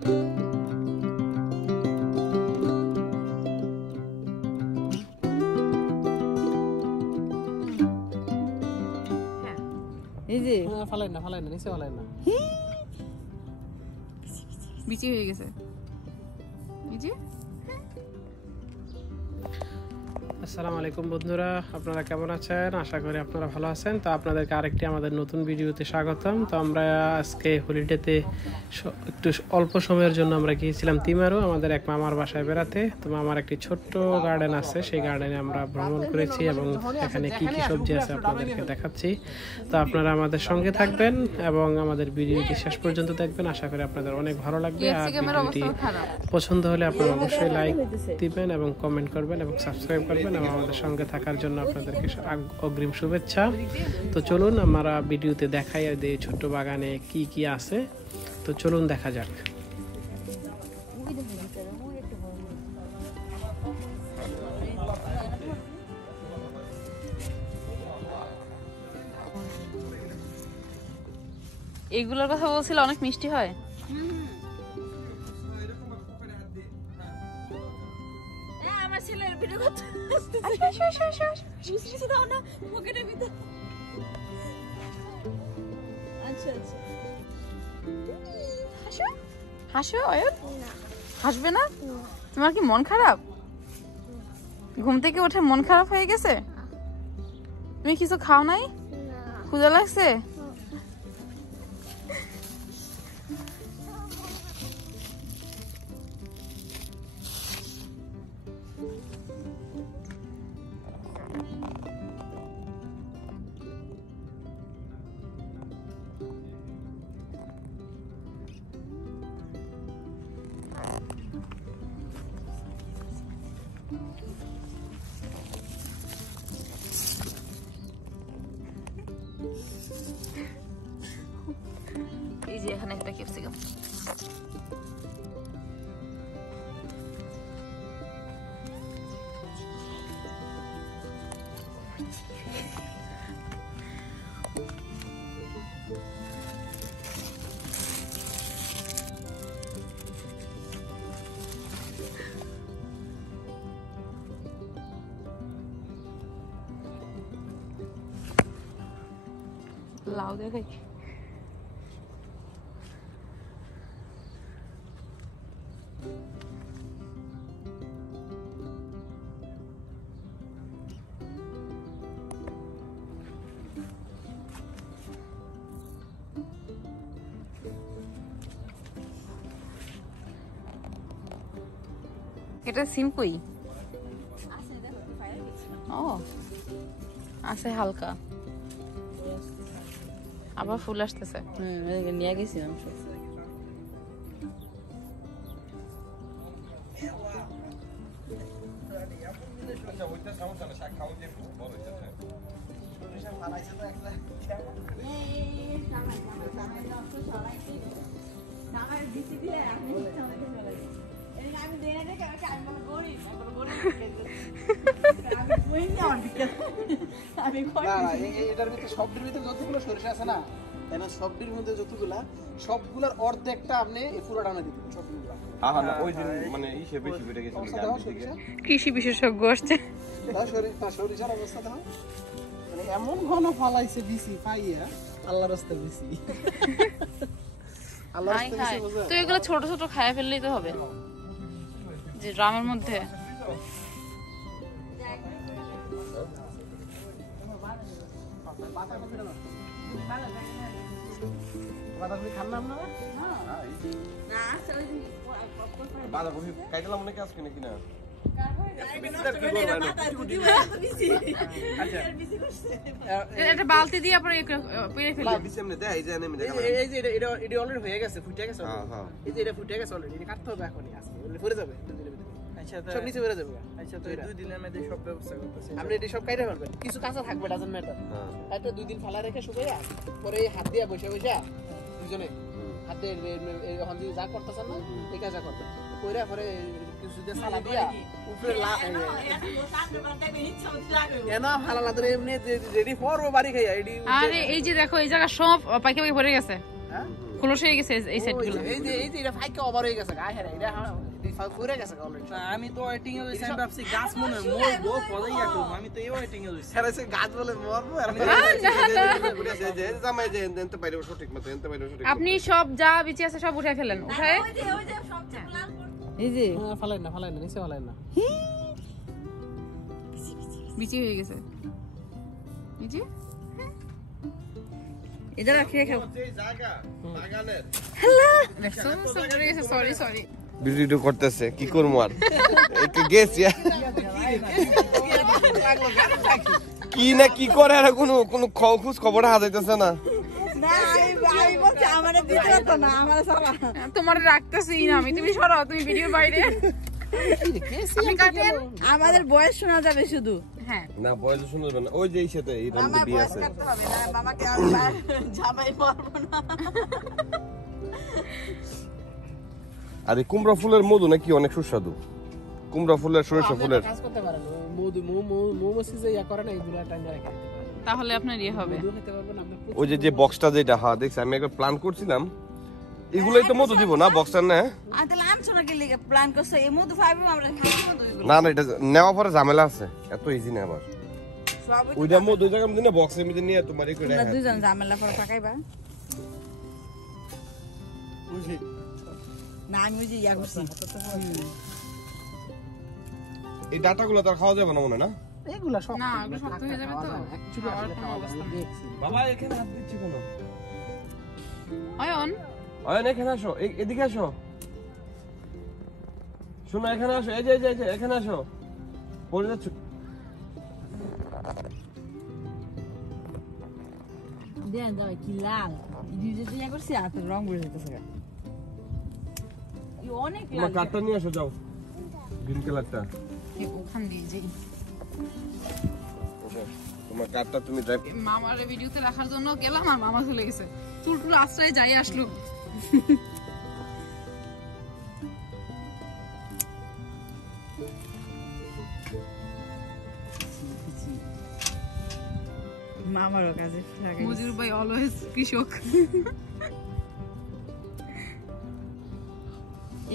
এই যে ফালাই না নিচে ফালাই না, বিচি হয়ে গেছে। এই যে আসসালামু আলাইকুম বন্ধুরা, আপনারা কেমন আছেন? আশা করি আপনারা ভালো আছেন। তো আপনাদেরকে আরেকটি আমাদের নতুন ভিডিওতে স্বাগতম। তো আমরা আজকে হলিডেতে একটু অল্প সময়ের জন্য আমরা গিয়েছিলাম তিমারু, আমাদের এক মামার বাসায় বেড়াতে। তো মামার একটি ছোট্ট গার্ডেন আছে, সেই গার্ডেনে আমরা ভ্রমণ করেছি এবং এখানে কি কি সবজি আছে আপনাদেরকে দেখাচ্ছি। তো আপনারা আমাদের সঙ্গে থাকবেন এবং আমাদের ভিডিওটি শেষ পর্যন্ত দেখবেন। আশা করি আপনাদের অনেক ভালো লাগবে। আর ভিডিওটি পছন্দ হলে আপনারা অবশ্যই লাইক দিবেন এবং কমেন্ট করবেন এবং সাবস্ক্রাইব করবেন এবং আমাদের সঙ্গে থাকার জন্য আপনাদেরকে অগ্রিম শুভেচ্ছা। তো চলুন আমরা ভিডিওতে দেখাই যে ছোট্ট বাগানে কি কি আছে। তো চলুন দেখা যাক। এইগুলোর কথা বলছিল, অনেক মিষ্টি হয়। আমার ছেলের ভিডিও করতে দাও না পকেটের ভিতর। আচ্ছা আচ্ছা, হাসো হাসো। অয়ন হাসবে না? তোমার কি মন খারাপ? ঘুম থেকে উঠে মন খারাপ হয়ে গেছে? তুমি কিছু খাও নাই? ক্ষুধা লাগছে? এই যে এখানে একটা ক্যাপসিকাম। লাউ দেখাই। এটা সিম্পই ও আছে, হালকা আবার ফুল আসতেছে। নিয়ে গেছিলাম সবটির ভিতরে যতগুলো সরিষা আছে না, সবটির মধ্যে যতগুলা সবগুলার অর্ধেকটা আপনি পুরো ডানা দিবেন সবগুলো। কৃষি বিশেষজ্ঞ আসছে। সরিষার অবস্থা দাও, এমন ঘন ফালাইছে দিছি পাইয়া আল্লাহর রাস্তা দিছি। তো এগুলো ছোট ছোট খায় ফেললেই তো হবে, যে ড্রামের মধ্যে। একটা বালতি দিয়ে আপনার পেরে ফেলবেন। এটা অলরেডি হয়ে গেছে, ফুটে গেছে। এই যে এটা ফুটে গেছে অলরেডি, এটা কাটতে হবে এখনই, আজকে পড়ে যাবে। আচ্ছা, সব নিচে পড়ে যাবে। আচ্ছা, তো 2 দিনের মধ্যে সব ব্যবস্থা করতেছি। আপনি এটা সব কাইটা ফেলবেন, কিছু কাঁচা থাকবে, ডাজন্ট ম্যাটার। এটা 2 দিন ফালা রেখে শুকাইয়া পরে হাত দিয়ে বসে বসে দুজনে হাত দিয়ে এখন যদি যা করতেছেন না এই কাজটা করবেন, কইরা পরে কিছু দিয়ে সালা দিয়া উপরে কেন ভালো লাগে এমনি রেডি ফর বাড়ি খাইয়া। আরে এই যে দেখো, এই জায়গা সব পাইকে পাইকে ভরে গেছে। হ্যাঁ, খোলস হয়ে গেছে এই সেটগুলো। এই যে এটা ফাইকে ওভার হয়ে গেছে গায় হেরে এটা ফুরে গেছে অলরেডি। আমি তো ওয়েটিং এ হইছি, আমি ভাবছি গাছ মনে মরবো পড়াই এখন, আমি তো এই ওয়েটিং এ হইছি। আরে সে গাছ বলে মরবো আর জামাই যে এনতে পাইরো সঠিক মত এনতে পাইরো সঠিক। আপনি সব যা বিচি আছে সব উঠায় ফেলেন, উঠায় এই যে ফালাই না নিচে ফালাই না, বিচি হয়ে গেছে এই যে এটা রাখিয়ে খাও। এই জায়গা বাগানের দেখছো সব পড়ে গেছে, সরি সরি। ভিডিও করতেছে কি করবো আর একটু গেছি কি না কি করে আর কোনো কোনো খোঁজ খবর হাজাইতেছে না। না আমি বলছি আমারে দিতে তো না, আমারে সারা তোমার রাখতেছি না আমি, তুমি সরো, তুমি ভিডিওর বাইরে। আপনি কাটেন, আমাদের বয়স শোনা যাবে শুধু। হ্যাঁ না বয়স শুনবে না, ওই যে সাথে এই রকম আমার বিয়ে বয়স আছে। কাটতে হবে না, মামাকে আমি জামাই পারবো না। আর এই কুমড়া ফুলের মধু নাকি অনেক সুস্বাদু, কুমড়া ফুলের সরিষা ফুলের। কাজ করতে পারেন মধু মোমোসি যে ইয়া করে না এইগুলো টাইম রাখে, তাহলে আপনার ইয়ে হবে। মধু খেতে পারবেন আপনি। ওই যে যে বক্সটা যেটা হ্যাঁ দেখছি আমি একবার প্ল্যান করছিলাম, এগুলোই তো মধু দিব না বক্সটা না। আমি তাহলে আনছো না কি লিগে প্ল্যান করছো? এই মধু পাইবো আমরা, খাইবো মধু এগুলো না না এটা নেওয়া পরে ঝামেলা আছে, এত ইজি না আবার সবই। ওইটা মধু জায়গা মধ্যে না বক্সের মধ্যে নিয়ে তোমার এই করে তোমরা দুইজন ঝামেলা করে পাকাইবা না। আমি ওই যে ইয়া করছি, এই ডাটাগুলো তার খাওয়া যাবে না মনে না। এইগুলা সব না ওগুলো শক্ত হয়ে যাবে তো, খাওয়ার কোনো অবস্থা নেই। বাবা এখানে হাত দিচ্ছি কেন? অয়ন অয়ন এখানে আসো, এদিকে আসো, শোনো এখানে আসো, এই যে এখানে আসো, পড়ে যাচ্ছ। দেন দাও কি লাল দুইটা ইয়া করছি, আর তোর রং বলে যেতেছে অনেক তোমার লাল। কার্ডটা নিয়ে আসো যাও, গ্রিন কালারটা। ওখান দিয়ে যাই, তোমার কার্ডটা তুমি ড্রাইভ। মামার ভিডিওতে রাখার জন্য গেলাম আর মামা চলে গেছে, চুল টুল আশ্রয় যাই আসলো। মামারও কাজে লাগে। মজির ভাই অলওয়েজ কৃষক।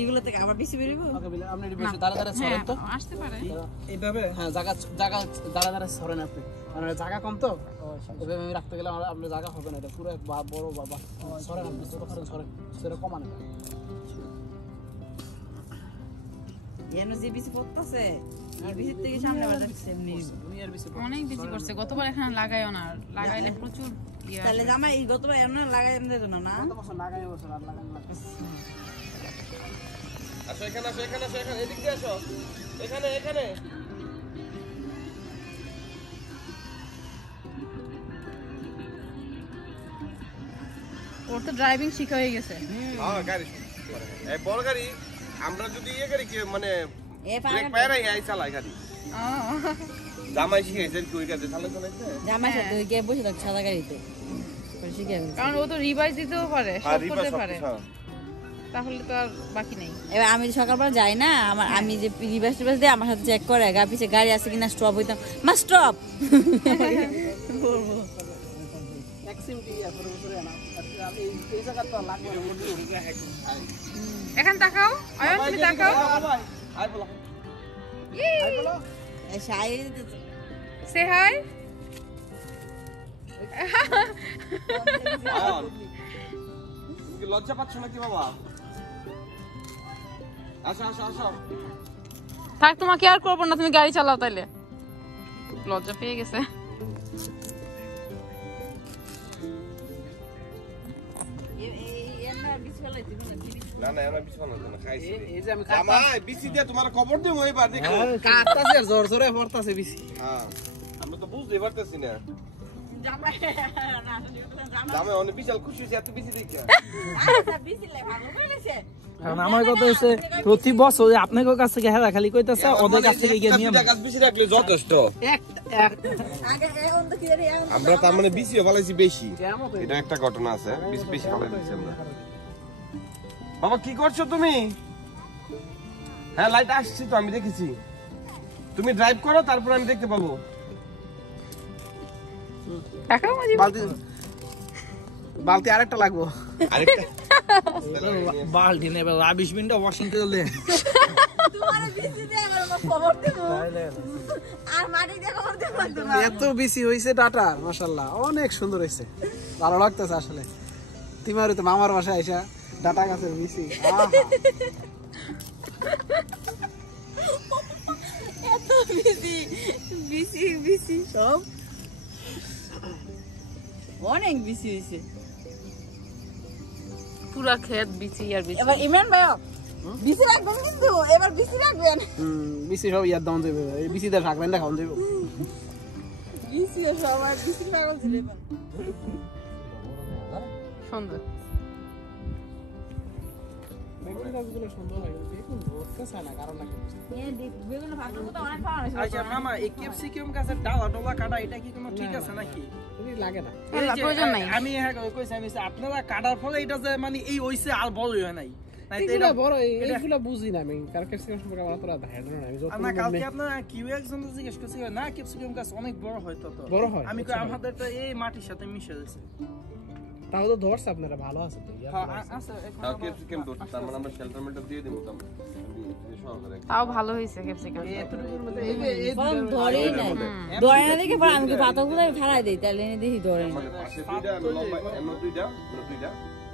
এগুলো থেকে আবার বেশি বেরোবো। আপনি একটু বেশি দাঁড়া সরেন তো, হ্যাঁ, আসতে পারে। এইভাবে হ্যাঁ জায়গা দাঁড়া সরেন আপনি, মানে জায়গা কম তো এভাবে আমি রাখতে গেলে আপনার জায়গা হবে না, এটা পুরো এক বড় বাবা সরেন আপনি, ছোট করেন সরেন, সেটা কমানো এমন যে বেশি পড়তেছে এই বেশি থেকে সামনে বাড়াচ্ছে এমনি দুনিয়ার বেশি অনেক বেশি করছে, গতবার এখানে লাগাইও না, লাগাইলে প্রচুর ইয়ে তাহলে আসবে। জামাই এই গতবার এমন লাগাই এমনি জন্য না। কত বছর লাগাই বছর আর লাগাই না। আসো এখানে আসো, এখানে আসো, এখানে এদিক দিয়ে আসো, এখানে ওর তো ড্রাইভিং শিখা হয়ে গেছে। হ্যাঁ গাড়ি এই বড় গাড়ি আমরা যদি ইয়ে করি কি মানে এ ব্রেক পায়রাই আই চালাই গাড়ি। জামাই শিখাইছে কি ওই গাড়ি চালাতে চালাতে জামাই সাথে গিয়ে বসে থাক সাদা গাড়িতে করে শিখে গেছে। কারণ ও তো রিভাইজ দিতেও পারে, আর সব করতে পারে, তাহলে তো আর বাকি নেই। এবার আমি সকালবেলা যাই না, আমার আমি যে রিভার্স টিভার্স দিয়ে আমার সাথে চেক করে গা পিছে গাড়ি আছে কিনা, স্টপ হইতাম মা স্টপ বলবো অ্যাক্সিমটি আর পরে বছরে না আমি এই জায়গা তো লাগবে না। এখন তাকাও অয়ন, তুমি তাকাও। আই বলো এই শাই সে হাই। আয়ন তুমি কি লজ্জা পাচ্ছ নাকি বাবা? আসো আসো আসো। থাক, তোমাকে আর করবো না, তুমি গাড়ি চালাও তাইলে। লজ্জা পেয়ে গেছে। না না আমরা বিছানা না খাইছি। এই যে আমি জামাই বিছি দিয়ে তোমার খবর দেবো এবার দেখো। কাটতাছে আর জোর জোরে পড়তাছে বেশি। হ্যাঁ আমরা তো বুঝতে পারতেছি না। জামাই অনেক বিশাল খুশি হয়েছে এত বেশি দেখে। কারণ আমার কথা হচ্ছে প্রতি বছর আপনাদের কাছ থেকে হেরা খালি কইতাছে, ওদের কাছ থেকে গিয়ে নিয়ে গাছ বেশি রাখলে যথেষ্ট। আমরা তার মানে বেশিও ফলাইছি বেশি, এটা একটা ঘটনা আছে। বেশি বেশি ফলাই দিচ্ছি আমরা। বাবা কি করছো তুমি? হ্যাঁ লাইট আসছে তো, আমি দেখেছি। তুমি ড্রাইভ করো, তারপর আমি দেখতে পাবো। তাকাও মজি। বালতি আরেকটা লাগবো। আরেকটা বালতি নেবে 20 মিনিট ওয়াশিং করলে তোমারে বিসি দিয়ে আমার খবর দেব আর মাটি দিয়ে খবর দেব তোমার এত বেশি হয়েছে ডাটা মাশাআল্লাহ অনেক সুন্দর হয়েছে ভালো লাগতেছে আসলে তোমার তো মামার বাসায় আইসা ডাটা গাছের বেশি এত বিসি বিসি বিসি সব অনেক বিসি হইছে পুরা ক্ষেত বিচি আর বিচি। এবার ইমরান ভাই বিসি রাখবেন কিন্তু এবার বিসি রাখবেন বেশি সব ইয়ার দাম দেবে এই বেশিটা থাকবেন না খাওয়ান দেবে বিসি সবার বিসি পাগল ছিল এবার সুন্দর। বেগুন ভাত তো অনেক খাওয়া হয়েছে আচ্ছা মামা এই ক্যাপসিকাম গাছের ডালা ডলা কাটা এটা কি কোনো ঠিক আছে নাকি লাগে না এই যে, প্রয়োজন নাই। আমি হ্যাঁ কইছি আমি আপনারা কাটার ফলে এটা যে মানে এই হইছে আর বড় হয় নাই এইগুলা বড় এইগুলা বুঝি না আমি কার ক্যাপসিকাম সম্পর্কে আমার তোরা ধারণা নাই আমি যত না কালকে আপনারা কিউ একজন জিজ্ঞেস করছি না ক্যাপসিকাম গাছ অনেক বড় হয় তো বড় হয়? আমি কই আমাদেরটা এই মাটির সাথে মিশে গেছে তাও তো ধরছে আপনারা ভালো আছে তো হ্যাঁ আছে তাও ক্যাপসিকাম ধরছে, তার মানে আমরা শেল্টার মেল্টার দিয়ে দেবো তাম সহকারে। তাও ভালো হয়েছে ক্যাপসিকাম। এতটুকুর মধ্যে ফল ধরেই নাই ধরে না দেখে পর আমি পাতাগুলো ফেলাই দেই তাহলে এনে দেখি ধরে না মানে পাশে দুইটা লম্বা এমন দুইটা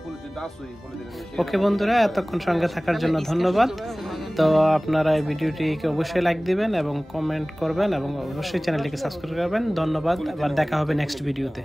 পলিথিন আসুই পলিথিন। ওকে বন্ধুরা, এতক্ষণ সঙ্গে থাকার জন্য ধন্যবাদ। তো আপনারা এই ভিডিওটিকে অবশ্যই লাইক দিবেন এবং কমেন্ট করবেন এবং অবশ্যই চ্যানেলটিকে সাবস্ক্রাইব করবেন। ধন্যবাদ, আবার দেখা হবে নেক্সট ভিডিওতে।